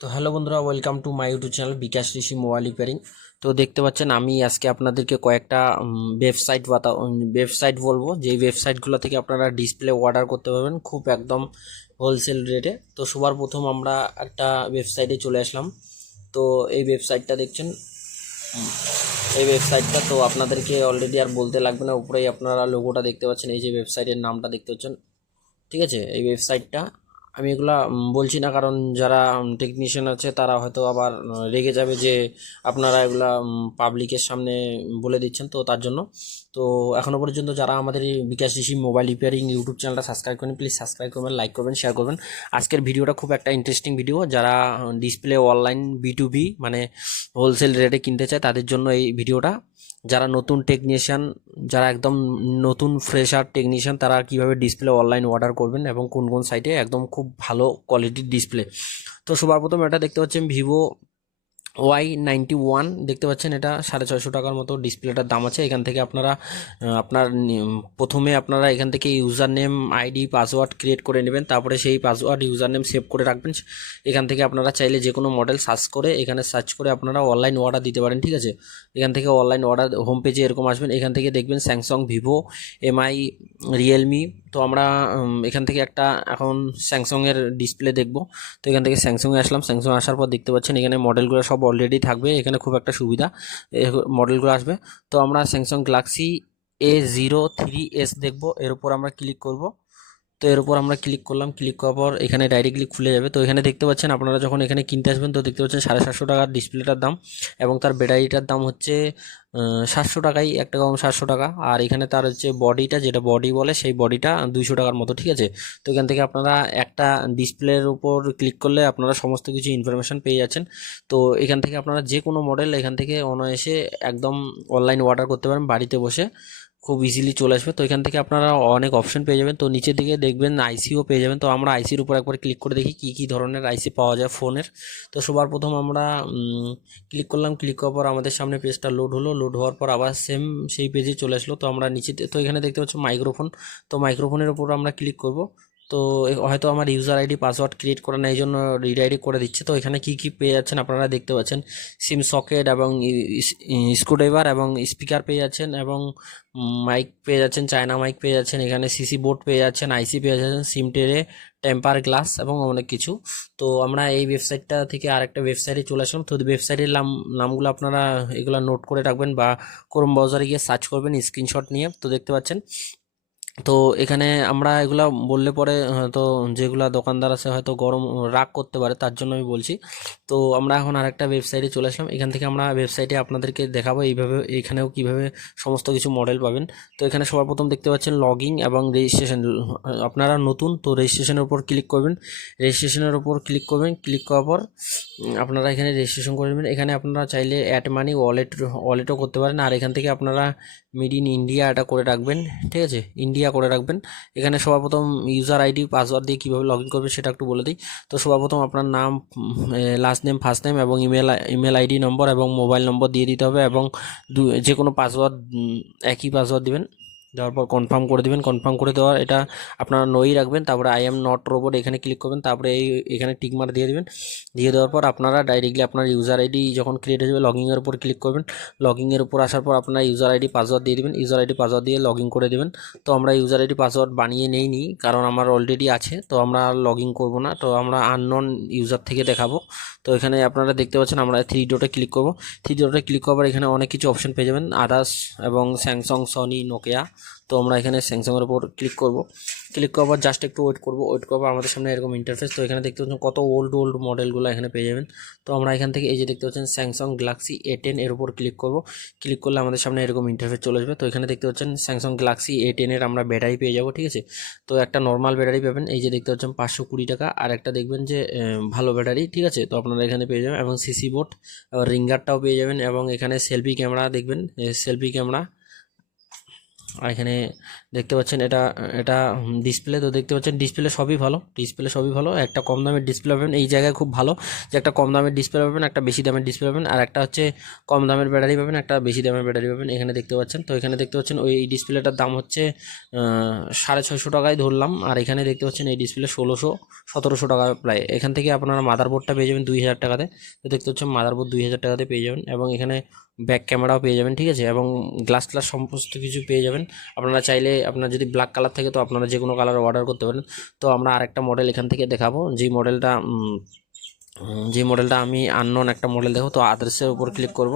তো হ্যালো বন্ধুরা, welcome to my YouTube channel Bikash Rishi mobile repairing. তো দেখতে পাচ্ছেন আমি আজকে আপনাদেরকে কয়েকটা ওয়েবসাইট বলবো, যেই ওয়েবসাইটগুলো থেকে আপনারা ডিসপ্লে অর্ডার করতে পারবেন খুব একদম হোলসেল রেটে। তো সবার প্রথম আমরা একটা ওয়েবসাইটে চলে আসলাম। তো এই ওয়েবসাইটটা দেখছেন, এই ওয়েবসাইটটা তো আপনাদেরকে অলরেডি আর বলতে লাগবে না, উপরেই আপনারা লোগোটা দেখতে পাচ্ছেন, এই যে ওয়েবসাইটের নামটা দেখতে পাচ্ছেন। ঠিক আছে, এই ওয়েবসাইটটা আমি এগুলা বলছি না, কারণ যারা টেকনিশিয়ান আছে তারা হয়তো আবার রেগে যাবে যে আপনারা এগুলা পাবলিকের সামনে বলে দিচ্ছেন, তো তার জন্য। তো এখনও পর্যন্ত যারা আমাদের এই বিকাশ ঋষি মোবাইল রিপেয়ারিং ইউটিউব চ্যানেলটা সাবস্ক্রাইব করেন, প্লিজ সাবস্ক্রাইব করবেন, লাইক করবেন, শেয়ার করবেন। আজকের ভিডিওটা খুব একটা ইন্টারেস্টিং ভিডিও। যারা ডিসপ্লে অনলাইন B2B মানে হোলসেল রেটে কিনতে চায় তাদের জন্য এই ভিডিওটা। যারা নতুন টেকনিশিয়ান, যারা একদম নতুন ফ্রেশার টেকনিশিয়ান, তারা কিভাবে ডিসপ্লে অনলাইন অর্ডার করবেন এবং কোন কোন সাইটে একদম খুব ভালো কোয়ালিটির ডিসপ্লে। তো সবার প্রথম এটা দেখতে পাচ্ছেন ভিভো Y91 দেখতে পাচ্ছেন, এটা 650 টাকার মতো ডিসপ্লেটার দাম আছে। এখান থেকে আপনারা প্রথমে আপনারা এখান থেকে user name, ID, password create করে নেবেন। তারপরে সেই পাসওয়ার্ড, ইউজার নেম সেভ করে রাখবেন। এখান থেকে আপনারা চাইলে যে কোনো মডেল সার্চ করে আপনারা অনলাইন অর্ডার দিতে পারেন। ঠিক আছে, এখান থেকে অনলাইন অর্ডার হোম পেজে এরকম আসবেন। এখান থেকে দেখবেন স্যামসাং, ভিভো, MI, রিয়েলমি। তো আমরা এখান থেকে একটা এখন স্যামসাংয়ের ডিসপ্লে দেখব। তো এখান থেকে স্যামসাংয়ে আসলাম। স্যামসাং আসার পর দেখতে পাচ্ছেন এখানে মডেলগুলো সব অলরেডি থাকবে, এখানে খুব একটা সুবিধা, মডেলগুলো আসবে। তো আমরা স্যামসাং গ্যালাক্সি A03s দেখব, এর উপর আমরা ক্লিক করব। তো এর উপর আমরা ক্লিক করলাম, ক্লিক করার পর এখানে ডাইরেক্টলি খুলে যাবে। তো এখানে দেখতে পাচ্ছেন আপনারা যখন এখানে কিনতে আসবেন, তো দেখতে পাচ্ছেন 750 টাকার ডিসপ্লেটার দাম, এবং তার ব্যাটারিটার দাম হচ্ছে 700 টাকাই, 1 টাকা কম, 700 টাকা। আর এখানে তার হচ্ছে বডিটা, যেটা বডি বলে, সেই বডিটা 200 টাকার মতো। ঠিক আছে, তো এখান থেকে আপনারা একটা ডিসপ্লের উপর ক্লিক করলে আপনারা সমস্ত কিছু ইনফরমেশান পেয়ে যাচ্ছেন। তো এখান থেকে আপনারা যে কোনো মডেল এখান থেকে অনায়াসে একদম অনলাইন অর্ডার করতে পারেন বাড়িতে বসে, খুব ইজিলি চলে আসবে। তো এখান থেকে আপনারা অনেক অপশন পেয়ে যাবেন। তো নিচের দিকে দেখবেন আইসিও পেয়ে যাবেন। তো আমরা আইসির উপর একবার ক্লিক করে দেখি কী কী ধরনের আইসি পাওয়া যায় ফোনের। তো সবার প্রথম আমরা ক্লিক করলাম, ক্লিক করার পর আমাদের সামনে পেজটা লোড হলো। লোড হওয়ার পর আবার সেম সেই পেজে চলে আসলো। তো আমরা নিচে, তো এখানে দেখতে পাচ্ছি মাইক্রোফোন। তো মাইক্রোফোনের উপর আমরা ক্লিক করব। তো হয়তো আমার ইউজার আইডি, পাসওয়ার্ড ক্রিয়েট করা নেই, এই জন্য রিডাইরেক্ট করে দিচ্ছে। তো এখানে কী কী পেয়ে যাচ্ছেন আপনারা দেখতে পাচ্ছেন, সিম সকেট এবং স্ক্রুড্রাইভার এবং স্পিকার পেয়ে যাচ্ছেন, এবং মাইক পেয়ে যাচ্ছেন, চায়না মাইক পেয়ে যাচ্ছেন, এখানে সিসি বোর্ড পেয়ে যাচ্ছেন, আইসি পেয়ে যাচ্ছেন, সিম ট্রে, টেম্পার গ্লাস এবং অনেক কিছু। তো আমরা এই ওয়েবসাইটটা থেকে আরেকটা ওয়েবসাইটে চলে আসলাম। তো ওয়েবসাইটের নামগুলো আপনারা এগুলো নোট করে রাখবেন বা ক্রোম ব্রাউজারে গিয়ে সার্চ করবেন স্ক্রিনশট নিয়ে। তো দেখতে পাচ্ছেন, তো এখানে আমরা এগুলা বললে পরে হয়তো যেগুলা দোকানদার আছে হয়তো রাগ করতে পারে, তার জন্য আমি বলছি। তো আমরা এখন আরেকটা ওয়েবসাইটে চলে আসলাম। এখান থেকে আমরা ওয়েবসাইটে আপনাদেরকে দেখাবো এইভাবে, এখানেও কিভাবে সমস্ত কিছু মডেল পাবেন। তো এখানে সবার প্রথম দেখতে পাচ্ছেন লগইন এবং রেজিস্ট্রেশন। আপনারা নতুন, তো রেজিস্ট্রেশনের উপর ক্লিক করবেন। রেজিস্ট্রেশনের উপর ক্লিক করবেন, ক্লিক করার পর আপনারা এখানে রেজিস্ট্রেশন করে নেবেন। এখানে আপনারা চাইলে অ্যাড মানি ওয়ালেটও করতে পারেন। আর এখান থেকে আপনারা মেড ইন ইন্ডিয়া এটা করে রাখবেন। ঠিক আছে, ইন্ডিয়া করে রাখবেন। এখানে সবার প্রথম ইউজার আইডি, পাসওয়ার্ড দিয়ে কীভাবে লগ ইন করবেন সেটা একটু বলে দিই। তো সবার প্রথম আপনার নাম, লাস্ট নেম, ফার্স্ট নেম এবং ইমেল আইডি নম্বর এবং মোবাইল নম্বর দিয়ে দিতে হবে, এবং যে কোনো পাসওয়ার্ড, একই পাসওয়ার্ড দিবেন। দেওয়ার পর কনফার্ম করে দেবেন। কনফার্ম করে দেওয়ার এটা আপনারা নই রাখবেন। তারপরে আই এম নট রোবট এখানে ক্লিক করবেন। তারপরে এখানে টিকমার্ক দিয়ে দেবেন। দিয়ে দেওয়ার পর আপনারা ডাইরেক্টলি আপনার ইউজার আইডি যখন ক্রিয়েট হয়ে যাবে, লগইনের উপর ক্লিক করবেন। লগইনের উপর আসার পর আপনার ইউজার আইডি, পাসওয়ার্ড দিয়ে দেবেন। ইউজার আইডি, পাসওয়ার্ড দিয়ে লগ ইন করে দেবেন। তো আমরা ইউজার আইডি, পাসওয়ার্ড বানিয়ে নেইনি, কারণ আমার অলরেডি আছে। তো আমরা লগ ইন করবো না, তো আমরা আননোন ইউজার থেকে দেখাবো। তো এখানে আপনারা দেখতে পাচ্ছেন আমরা 3 ডটে ক্লিক করব। 3 ডটে ক্লিক করার পর এখানে অনেক কিছু অপশন পেয়ে যাবেন, আদার্স এবং স্যামসাং, সনি, নোকিয়া। তো আমরা এখানে স্যামসাংয়ের উপর ক্লিক করব। ক্লিক করার পর জাস্ট একটু ওয়েট করব। ওয়েট করার পর আমাদের সামনে এরকম ইন্টারফেস। তো এখানে দেখতে পাচ্ছেন কত ওল্ড মডেলগুলো এখানে পেয়ে যাবেন। তো আমরা এখান থেকে এই যে দেখতে পাচ্ছেন স্যামসাং গ্যালাক্সি A10 এর উপর ক্লিক করব। ক্লিক করলে আমাদের সামনে এরকম ইন্টারফেস চলে আসবে। তো এখানে দেখতে পাচ্ছেন স্যামসাং গ্যালাক্সি A10 এর আমরা ব্যাটারি পেয়ে যাব। ঠিক আছে, তো একটা নর্মাল ব্যাটারি পাবেন, এই যে দেখতে পাচ্ছেন 520 টাকা। আর একটা দেখবেন যে ভালো ব্যাটারি। ঠিক আছে, তো আপনারা এখানে পেয়ে যাবেন, এবং সিসি বোর্ড, রিঙ্গারটাও পেয়ে যাবেন, এবং এখানে সেলফি ক্যামেরা দেখবেন, সেলফি ক্যামেরা আর এখানে দেখতে পাচ্ছেন এটা এটা ডিসপ্লে, তো দেখতে পাচ্ছেন ডিসপ্লে সবই ভালো, একটা কম দামের ডিসপ্লে পাবেন এই জায়গায় খুব ভালো, যে একটা কম দামের ডিসপ্লে পাবেন, একটা বেশি দামের ডিসপ্লে পাবেন, আর একটা হচ্ছে কম দামের ব্যাটারি পাবেন, একটা বেশি দামের ব্যাটারি পাবেন। এখানে দেখতে পাচ্ছেন, তো এখানে দেখতে পাচ্ছেন ওই ডিসপ্লেটার দাম হচ্ছে 650 টাকায় ধরলাম, আর এখানে দেখতে পাচ্ছেন এই ডিসপ্লে 1600-1700 টাকা প্রায়। এখান থেকে আপনারা মাদারবোর্ডটা পেয়ে যাবেন 2000 টাকাতে, তো দেখতে পাচ্ছেন মাদারবোর্ড 2000 টাকাতে পেয়ে যাবেন, এবং এখানে ব্যাক ক্যামেরাও পেয়ে যাবেন, ঠিক আছে, এবং গ্লাস সমস্ত কিছু পেয়ে যাবেন। আপনারা চাইলে আপনার যদি ব্ল্যাক কালার থাকে তো আপনারা যে কোনো কালার অর্ডার করতে পারেন। তো আমরা আরেকটা মডেল এখান থেকে দেখাবো, যে মডেলটা আমি আননোন একটা মডেল দেখো। তো আদার্সের উপর ক্লিক করব,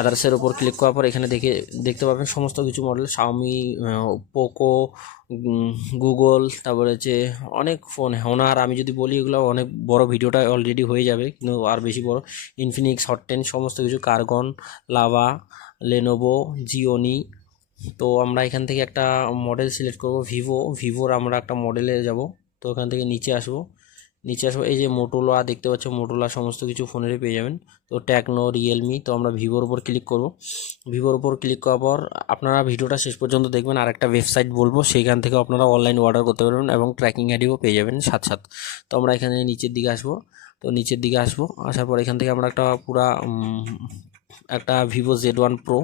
আদার্সের উপর ক্লিক করার পর এখানে দেখতে পাবেন সমস্ত কিছু মডেল, শাওমি, পোকো, গুগল, তারপরে হচ্ছে অনেক ফোন, হোনার। আমি যদি বলি এগুলো অনেক বড়, ভিডিওটা অলরেডি হয়ে যাবে কিন্তু আর বেশি বড়। ইনফিনিক্স হট 10 সমস্ত কিছু, কার্গন, লাভা, লেনোভো, জিওনি। তো আমরা এখান থেকে একটা মডেল সিলেক্ট করব, ভিভোর আমরা একটা মডেলে যাব। তো এখান থেকে নিচে আসবো, এই যে মোটোলা দেখতে পাচ্ছ, মোটোলা সমস্ত কিছু ফোনেরই পেয়ে যাবেন। তো টেকনো, রিয়েলমি, তো আমরা ভিভোর উপর ক্লিক করব। ভিভোর উপর ক্লিক করার পর আপনারা ভিডিওটা শেষ পর্যন্ত দেখবেন, আর একটা ওয়েবসাইট বলবো, সেইখান থেকে আপনারা অনলাইন অর্ডার করতে পারবেন এবং ট্র্যাকিং আইডিও পেয়ে যাবেন সাথে। তো আমরা এখানে নিচের দিকে আসবো, আসার পর এখান থেকে আমরা একটা ভিভো Z1 প্রো,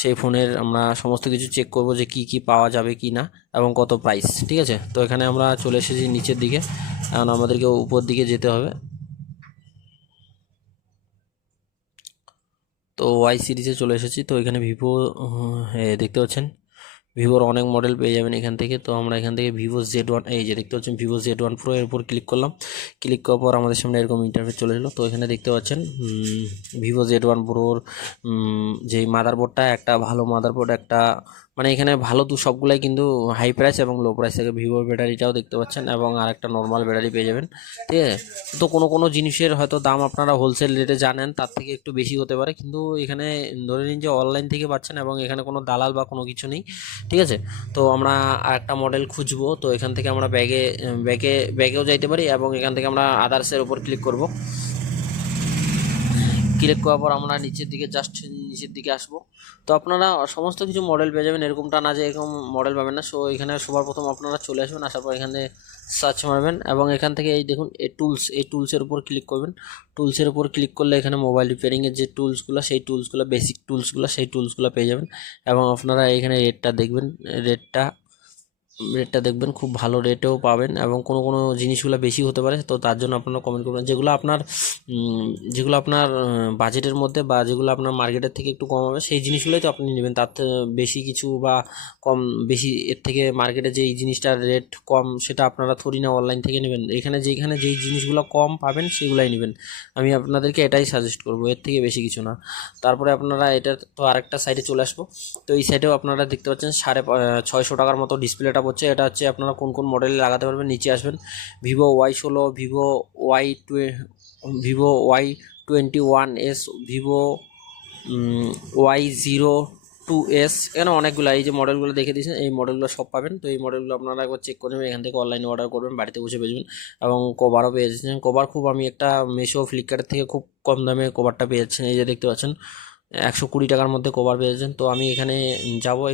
সেই ফোনের আমরা সমস্ত কিছু চেক করব যে কি পাওয়া যাবে কি না এবং কত প্রাইস, ঠিক আছে। তো এখানে আমরা চলে এসেছি নিচের দিকে, এখন আমাদেরকে উপর দিকে যেতে হবে। তো ওয়াই সিরিজে চলে এসেছি, তো এখানে ভিভো দেখতে পাচ্ছেন ভিভোর অনেক মডেল পেয়ে যাবেন এখান থেকে। তো আমরা এখান থেকে ভিভো Z1, এই যে দেখতে পাচ্ছেন ভিভো Z1 প্রো, এর উপর ক্লিক করলাম। ক্লিক করার পর আমাদের সামনে এরকম ইন্টারফেস চলে এলো। তো এখানে দেখতে পাচ্ছেন ভিভো Z1 প্রোর যেই মাদারবোর্ডটা, একটা ভালো মাদারবোর্ড, একটা মানে এখানে ভালো তো সবগুলাই কিন্তু হাই প্রাইস এবং লো প্রাইস থেকে। ভিভোর ব্যাটারিটাও দেখতে পাচ্ছেন এবং আর একটা নর্মাল ব্যাটারি পেয়ে যাবেন, ঠিক আছে। তো কোনো জিনিসের হয়তো দাম আপনারা হোলসেল রেটে জানেন, তার থেকে একটু বেশি হতে পারে, কিন্তু এখানে ধরে নিন যে অনলাইন থেকে পাচ্ছেন এবং এখানে কোনো দালাল বা কোনো কিছু নেই, ঠিক আছে। তো আমরা আর একটা মডেল খুঁজবো, তো এখান থেকে আমরা ব্যাগেও যাইতে পারি, এবং এখান থেকে আমরা আদার্সের উপর ক্লিক করব। ক্লিক করার পর আমরা নিচের দিকে আসবো। তো আপনারা সমস্ত কিছু মডেল পেয়ে যাবেন, এরকমটা না যে এরকম মডেল পাবেন না। সো এখানে সবার প্রথম আপনারা চলে আসবেন, আসার পর এখানে সার্চ মারবেন এবং এখান থেকে এই দেখুন এই টুলসের উপর ক্লিক করবেন। টুলসের উপর ক্লিক করলে এখানে মোবাইল রিপেয়ারিংয়ের যে টুলসগুলো, সেই টুলসগুলো, বেসিক টুলসগুলো, সেই টুলসগুলো পেয়ে যাবেন। এবং আপনারা এখানে রেটটা দেখবেন, রেটটা দেখবেন, খুব ভালো রেটেও পাবেন, এবং কোনো জিনিসগুলো বেশি হতে পারে। তো তার জন্য আপনারা কমেন্ট করবেন যেগুলো আপনার বাজেটের মধ্যে, বা যেগুলো আপনার মার্কেটের থেকে একটু কম হবে, সেই জিনিসগুলোই তো আপনি নেবেন। তার বেশি কিছু বা কম বেশি এর থেকে মার্কেটে যেই জিনিসটার রেট কম, সেটা আপনারা থোড়ি না অনলাইন থেকে নেবেন। যেখানে যেই জিনিসগুলো কম পাবেন সেগুলাই নেবেন। আমি আপনাদেরকে এটাই সাজেস্ট করবো, এর থেকে বেশি কিছু না। তারপরে আপনারা এটা তো আরেকটা সাইডে চলে আসবো। তো এই সাইডেও আপনারা দেখতে পাচ্ছেন 650 টাকার মতো ডিসপ্লেটা পড়ছে। এটা হচ্ছে আপনারা কোন মডেলে লাগাতে পারবেন। নিচে আসবেন, Vivo Y16, Vivo Y21s, Vivo Y02s, এখানে অনেকগুলো, এই যে মডেলগুলো দেখে দিয়েছেন, এই মডেলগুলো সব পাবেন। তো এই মডেলগুলো আপনারা একবার চেক করে নেবেন, এখান থেকে অনলাইনে অর্ডার করবেন, বাড়িতে বসে পেয়ে যাবেন। এবং কভারও পেয়ে যাচ্ছেন। কভার খুব, আমি একটা মিশো, ফ্লিপকার্টের থেকে খুব কম দামে কভারটা পেয়ে যাচ্ছেন। এই যে দেখতে পাচ্ছেন 120 টাকার মধ্যে কভার পেয়ে যাচ্ছেন। তো আমি এখানে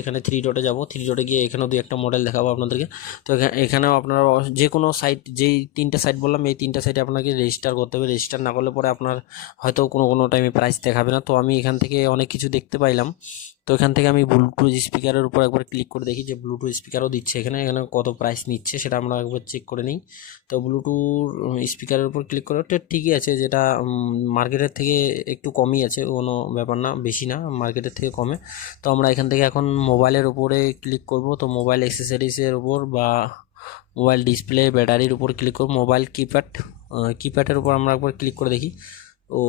এখানে 3 ডটে যাবো, 3 ডটে গিয়ে এখানেও একটা মডেল দেখাবো আপনাদেরকে। তো এখানেও আপনারা যে কোনো সাইট, যেই 3টা সাইট বললাম, এই 3টা সাইটে আপনাকে রেজিস্টার করতে হবে। রেজিস্টার না করলে পরে আপনার হয়তো কোনো টাইমে প্রাইস দেখাবে না। তো আমি এখান থেকে অনেক কিছু দেখতে পাইলাম। তো এখান থেকে আমি ব্লুটুথ স্পিকারের উপর একবার ক্লিক করে দেখি যে ব্লুটুথ স্পিকারও দিচ্ছে এখানে কত প্রাইস নিচ্ছে, সেটা আমরা একবার চেক করে নিই। তো ব্লুটুথ স্পিকারের উপর ক্লিক করে, ওটা ঠিকই আছে, যেটা মার্কেটের থেকে একটু কমই আছে, কোনো ব্যাপার না, বেশি না, মার্কেটের থেকে কমে। তো আমরা এখান থেকে এখন মোবাইলের উপরে ক্লিক করব। তো মোবাইল অ্যাক্সেসরিজের উপর বা মোবাইল ডিসপ্লে, ব্যাটারির উপর ক্লিক করব। মোবাইল কিপ্যাডের উপর আমরা একবার ক্লিক করে দেখি। ও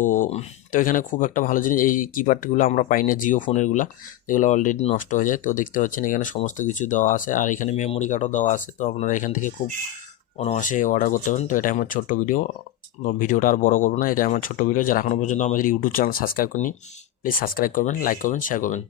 তো এখানে খুব একটা ভালো জিনিস, এই কিপ্যাডগুলো আমরা পাই না জিও ফোনেরগুলো, যেগুলো অলরেডি নষ্ট হয়ে যায়। তো দেখতে পাচ্ছেন এখানে সমস্ত কিছু দেওয়া আছে, আর এখানে মেমোরি কার্ডও দেওয়া আছে। তো আপনারা এখান থেকে খুব অনায়াসে অর্ডার করতে পারেন। তো এটা আমার ছোট্ট ভিডিওটা আর বড় করবো না, এটা আমার ছোট্ট ভিডিও। যারা এখনও পর্যন্ত আমাদের ইউটিউব চ্যানেল সাবস্ক্রাইব করেনি, প্লিজ সাবস্ক্রাইব করবেন, লাইক করবেন, শেয়ার করবেন।